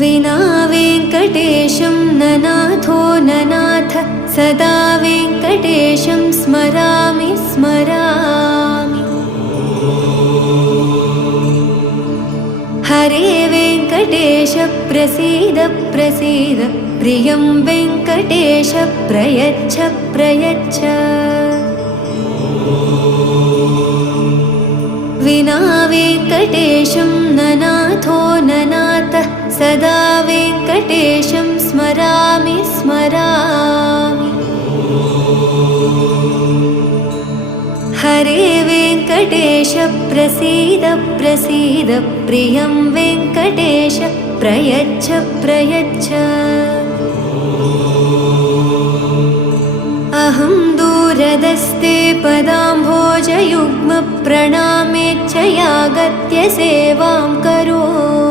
विना वेङ्कटेशं ननाथो ननाथ सदा वेङ्कटेशं स्मरामि स्मरामि। हरे वेङ्कटेश प्रसीद प्रसीद प्रियं वेङ्कटेश प्रयच्छ प्रयच्छ। विना वेङ्कटेशं ननाथो ननाथ सदा वेङ्कटेशं स्मरामि स्मरामि। हरे वेङ्कटेश प्रसीद प्रसीद प्रियं वेङ्कटेश प्रयच्छ प्रयच्छ। अहं दूरदस्ते पदाम्भोजयुग्म प्रणामेच्छयागत्य सेवां करोमि।